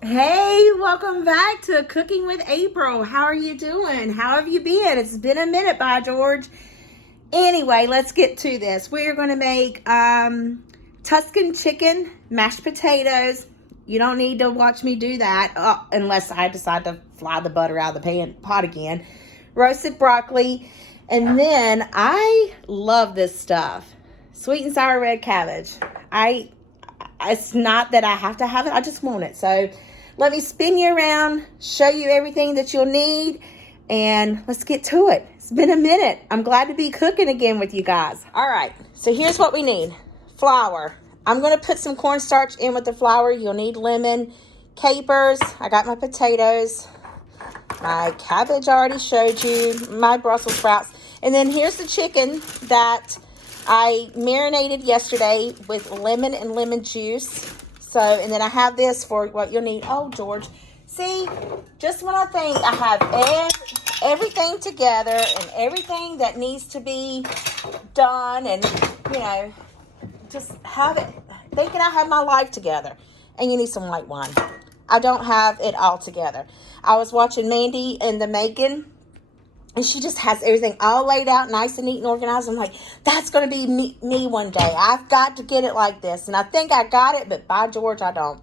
Hey, welcome back to Cooking with April. How are you doing? How have you been? It's been a minute, by George. Anyway, let's get to this. We're going to make Tuscan chicken, mashed potatoes. You don't need to watch me do that unless I decide to fly the butter out of the pot again. Roasted broccoli. And then I love this stuff. Sweet and sour red cabbage. It's not that I have to have it. I just want it. So let me spin you around, show you everything that you'll need, and let's get to it. It's been a minute. I'm glad to be cooking again with you guys. All right, so here's what we need. Flour. I'm going to put some cornstarch in with the flour. You'll need lemon, capers. I got my potatoes. My cabbage I already showed you. My Brussels sprouts. And then here's the chicken that I marinated yesterday with lemon and lemon juice. So, and then I have this for what you'll need. Oh, George. See, just when I think I have everything together and everything that needs to be done and, you know, just have it, thinking I have my life together. And you need some white wine. I don't have it all together. I was watching Mandy and the Macon, and she just has everything all laid out nice and neat and organized. I'm like, that's going to be me one day. I've got to get it like this. And I think I got it, but by George, I don't.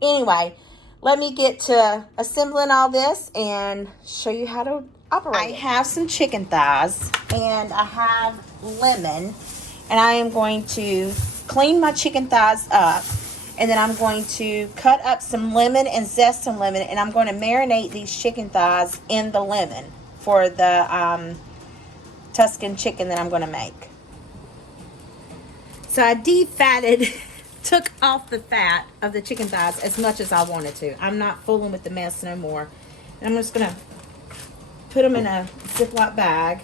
Anyway, let me get to assembling all this and show you how to operate. I have some chicken thighs, and I have lemon. And I am going to clean my chicken thighs up. And then I'm going to cut up some lemon and zest some lemon. And I'm going to marinate these chicken thighs in the lemon for the Tuscan chicken that I'm going to make. So I defatted, took off the fat of the chicken thighs as much as I wanted to. I'm not fooling with the mess no more. And I'm just going to put them in a Ziploc bag.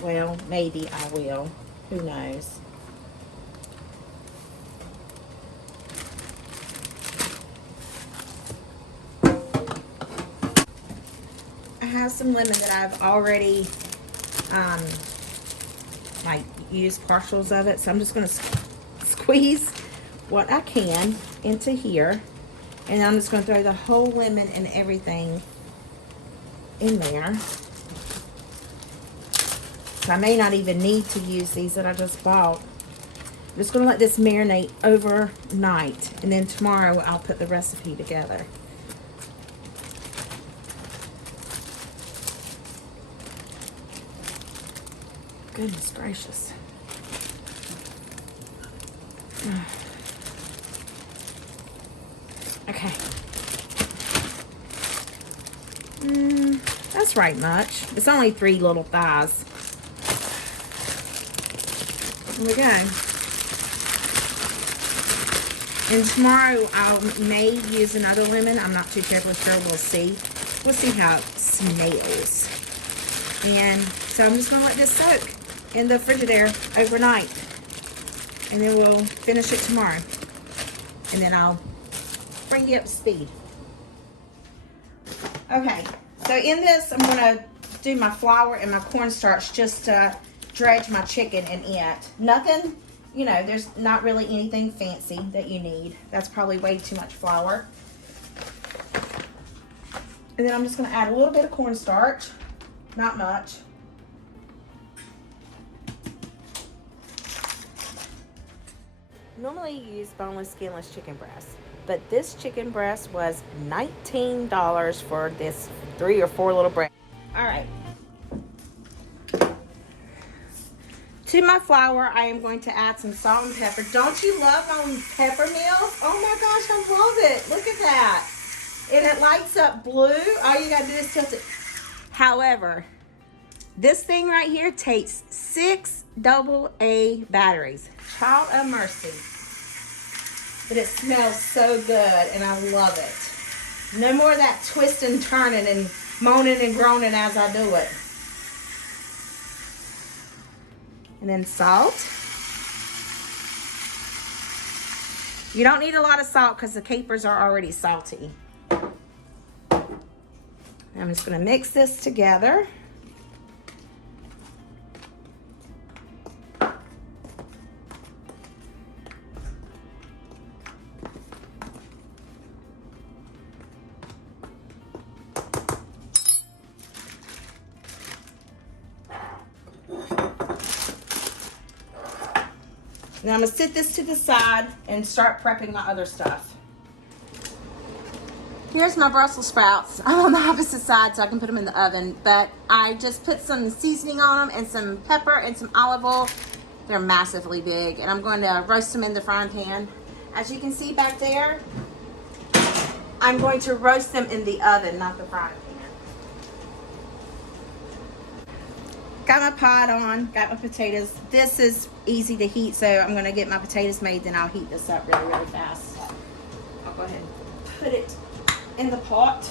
Well, maybe I will. Who knows? I have some lemon that I've already like used partials of it, so I'm just going to squeeze what I can into here, and I'm just going to throw the whole lemon and everything in there. So I may not even need to use these that I just bought. I'm just going to let this marinate overnight, and then tomorrow I'll put the recipe together. Goodness gracious. Okay. That's right much. It's only 3 little thighs. There we go. And tomorrow I may use another lemon. I'm not too terribly sure. We'll see. We'll see how it smells. And so I'm just going to let this soak in the Frigidaire overnight. And then we'll finish it tomorrow. And then I'll bring you up to speed. Okay. So in this, I'm going to do my flour and my cornstarch just to dredge my chicken in it. Nothing, you know, there's not really anything fancy that you need. That's probably way too much flour. And then I'm just going to add a little bit of cornstarch. Not much. Normally you use boneless, skinless chicken breast, but this chicken breast was $19 for this 3 or 4 little breasts. All right. To my flour, I am going to add some salt and pepper. Don't you love my pepper meals? Oh my gosh, I love it. Look at that. And it lights up blue. All you gotta do is tilt it. However, this thing right here takes 6 AA batteries. Child of mercy. But it smells so good, and I love it. No more of that twisting and turning and moaning and groaning as I do it. And then salt. You don't need a lot of salt because the capers are already salty. I'm just going to mix this together. Now I'm gonna sit this to the side and start prepping my other stuff. Here's my Brussels sprouts. I'm on the opposite side so I can put them in the oven, but I just put some seasoning on them and some pepper and some olive oil. They're massively big, and I'm going to roast them in the frying pan. As you can see back there, I'm going to roast them in the oven, not the frying pan. Got my pot on, got my potatoes. This is easy to heat, so I'm gonna get my potatoes made, then I'll heat this up really, really fast. I'll go ahead and put it in the pot.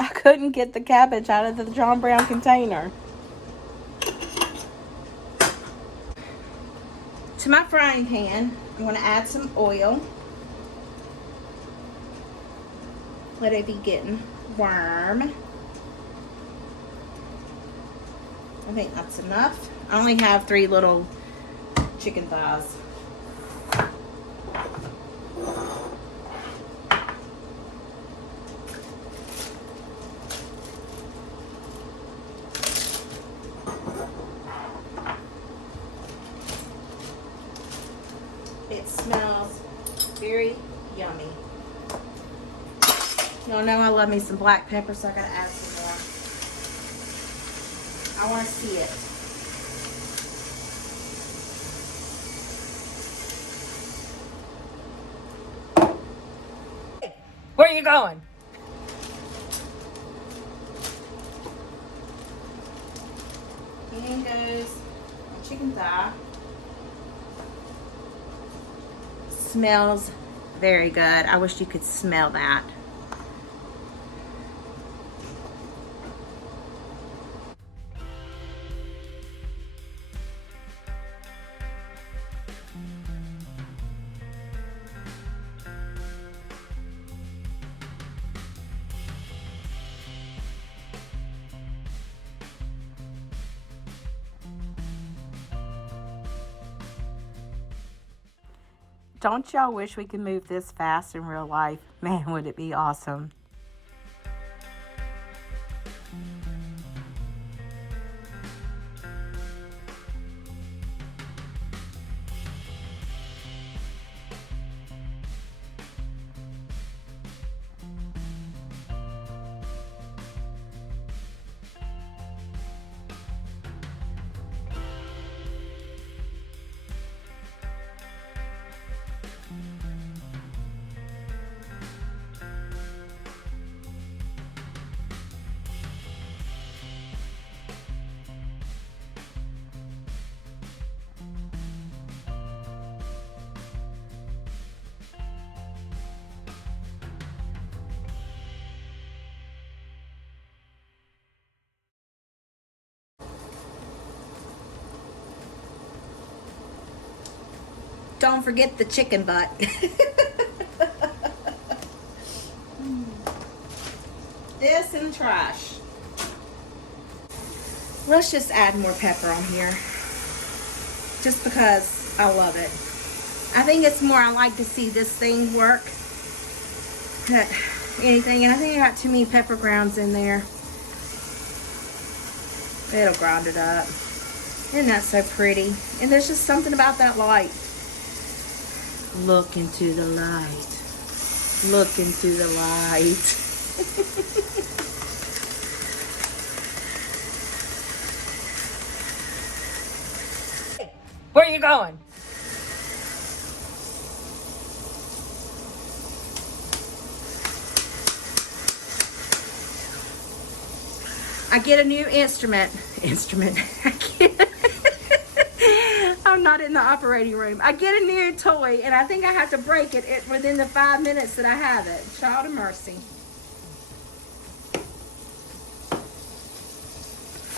I couldn't get the cabbage out of the John Brown container. To my frying pan, I'm going to add some oil. Let it be getting warm. I think that's enough. I only have 3 little chicken thighs. It smells very yummy. Y'all know I love me some black pepper, so I gotta add some more. I want to see it. Where are you going? In goes my chicken thigh. Smells very good. I wish you could smell that. Don't y'all wish we could move this fast in real life? Man, would it be awesome. Don't forget the chicken butt. This in the trash. Let's just add more pepper on here. Just because I love it. I think it's more I like to see this thing work than anything. And I think I got too many pepper grounds in there. It'll grind it up. Isn't that so pretty? And there's just something about that light. Look into the light. Look into the light. Where are you going? I get a new instrument. I'm not in the operating room. I get a new toy, and I think I have to break it within the 5 minutes that I have it. Child of mercy.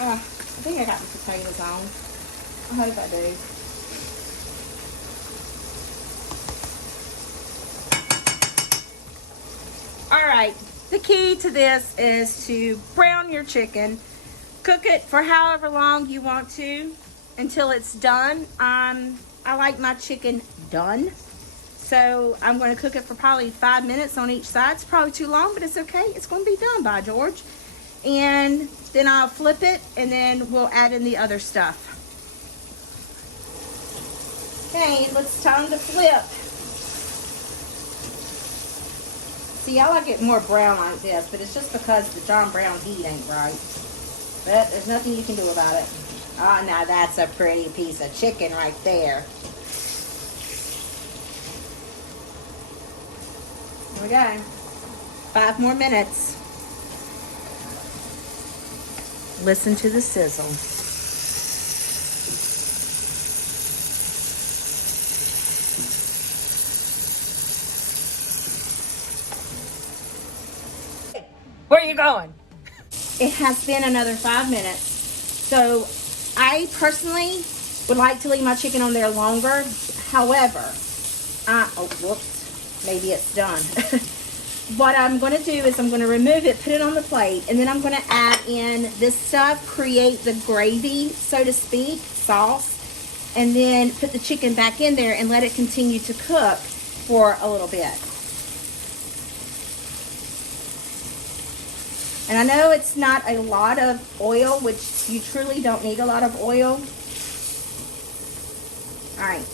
I think I got the potatoes on. I hope I do. All right. The key to this is to brown your chicken. Cook it for however long you want to. until it's done. I like my chicken done. So I'm going to cook it for probably 5 minutes on each side. It's probably too long, but it's okay. It's going to be done by George. And then I'll flip it, and then we'll add in the other stuff. Okay, it's time to flip. See, I like it more brown like this, but it's just because the John Brown heat ain't right. But there's nothing you can do about it. Oh, now that's a pretty piece of chicken right there. Here we go. 5 more minutes. Listen to the sizzle. Where are you going? It has been another 5 minutes. So I personally would like to leave my chicken on there longer. However, oh, whoops, maybe it's done. What I'm going to do is I'm going to remove it, put it on the plate, and then I'm going to add in this stuff, create the gravy, so to speak, sauce, and then put the chicken back in there and let it continue to cook for a little bit. And I know it's not a lot of oil, which you truly don't need a lot of oil. All right.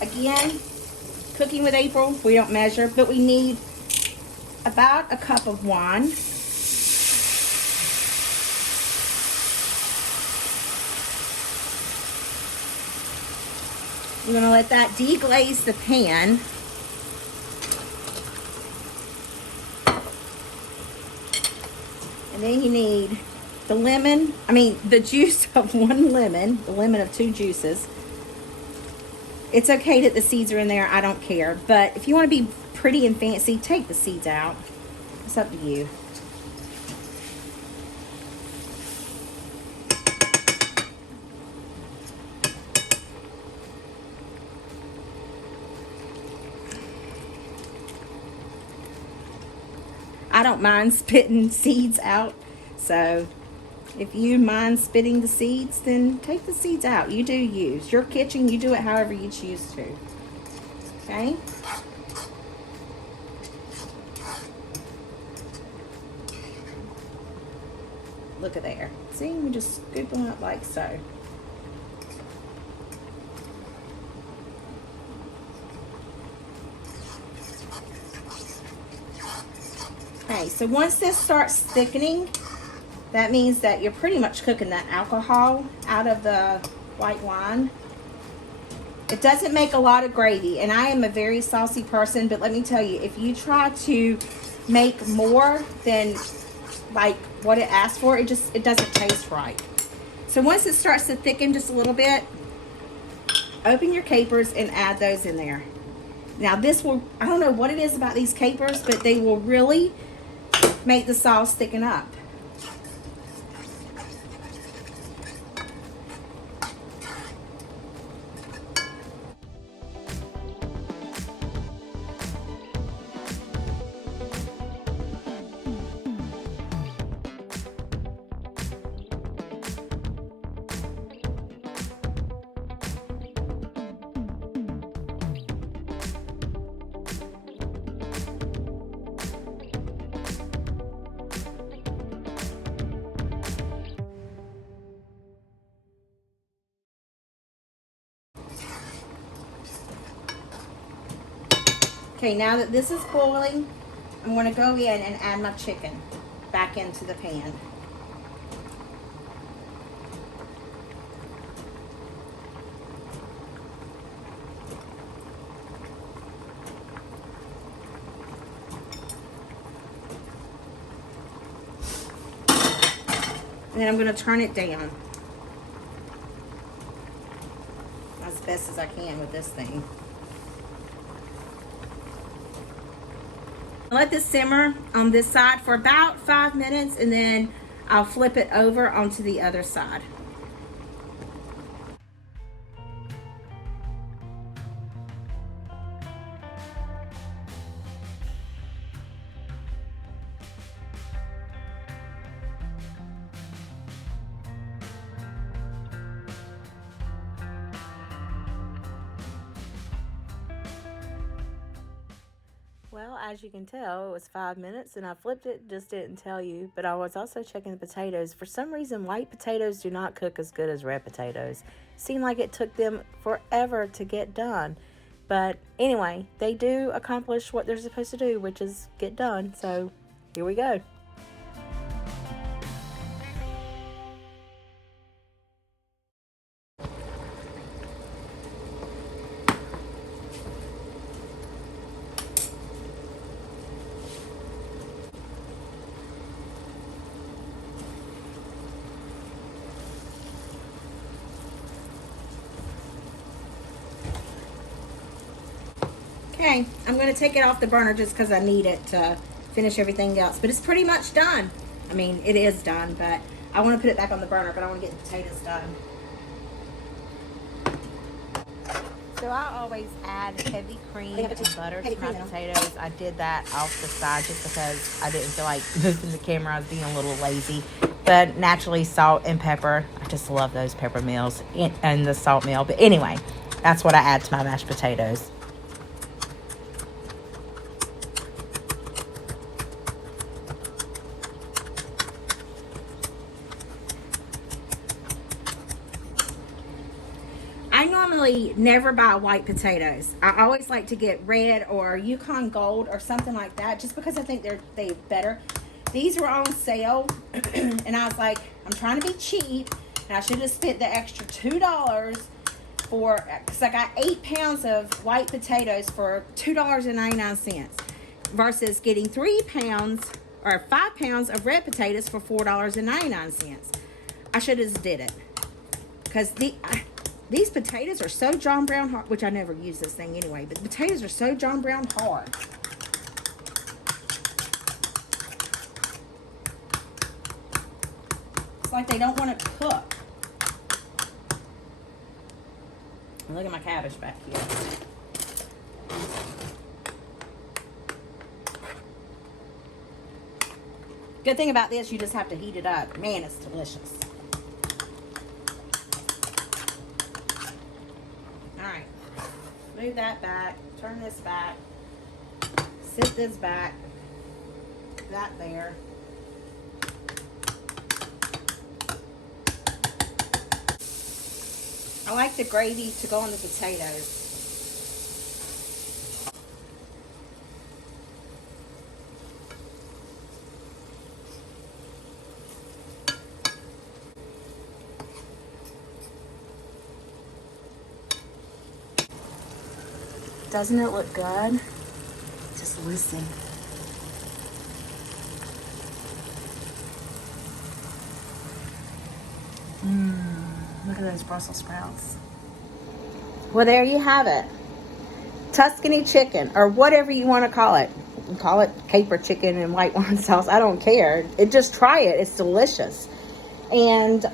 Again, cooking with April, we don't measure, but we need about a cup of wine. We're gonna let that deglaze the pan. And then you need the juice of 1 lemon, the lemon of 2 juices. It's okay that the seeds are in there, I don't care. But if you want to be pretty and fancy, take the seeds out. It's up to you. I don't mind spitting seeds out, so if you mind spitting the seeds, then take the seeds out. You do you. It's your kitchen. You do it however you choose to. Okay? Look at there. See, we just scoop them up like so. Okay, so once this starts thickening, that means that you're pretty much cooking that alcohol out of the white wine. It doesn't make a lot of gravy, and I am a very saucy person, but let me tell you, if you try to make more than like what it asks for, it doesn't taste right. So once it starts to thicken just a little bit, open your capers and add those in there. Now this will, I don't know what it is about these capers, but they will really make the sauce thicken up. Okay, now that this is boiling, I'm going to go in and add my chicken back into the pan. And then I'm going to turn it down as best as I can with this thing. Let this simmer on this side for about 5 minutes, and then I'll flip it over onto the other side. Well, as you can tell, it was 5 minutes and I flipped it, just didn't tell you. But I was also checking the potatoes. For some reason, white potatoes do not cook as good as red potatoes. Seemed like it took them forever to get done. But anyway, they do accomplish what they're supposed to do, which is get done. So here we go. Okay, I'm going to take it off the burner just because I need it to finish everything else. But it's pretty much done. I mean, it is done, but I want to put it back on the burner, but I want to get the potatoes done. So I always add heavy cream and butter to my potatoes. I did that off the side just because I didn't feel like moving the camera. I was being a little lazy. But naturally, salt and pepper. I just love those pepper meals and the salt meal. But anyway, that's what I add to my mashed potatoes. I normally never buy white potatoes. I always like to get red or Yukon Gold or something like that, just because I think they're better. These were on sale, and I was like, I'm trying to be cheap, and I should have spent the extra $2 for, because I got 8 pounds of white potatoes for $2.99 versus getting 3 pounds or 5 pounds of red potatoes for $4.99. I should have did it, because these potatoes are so John Brown hard, which I never use this thing anyway, but the potatoes are so John Brown hard. It's like they don't want to cook. Look at my cabbage back here. Good thing about this, you just have to heat it up. Man, it's delicious. Move that back, turn this back, sit this back, that there. I like the gravy to go on the potatoes. Doesn't it look good? Just listen. Look at those Brussels sprouts. Well, there you have it. Tuscany chicken, or whatever you want to call it. You call it caper chicken and white wine sauce. I don't care. Just try it. It's delicious. And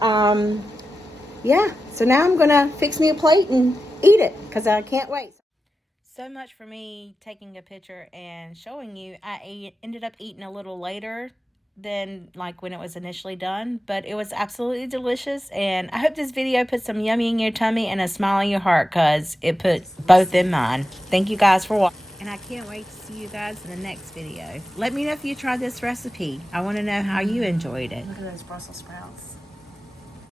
yeah. So now I'm gonna fix me a plate and eat it because I can't wait. So much for me taking a picture and showing you. I ended up eating a little later than like when it was initially done, but it was absolutely delicious. And I hope this video put some yummy in your tummy and a smile in your heart, because it put both in mine. Thank you guys for watching, and I can't wait to see you guys in the next video. Let me know if you tried this recipe. I want to know how you enjoyed it. Look at those Brussels sprouts.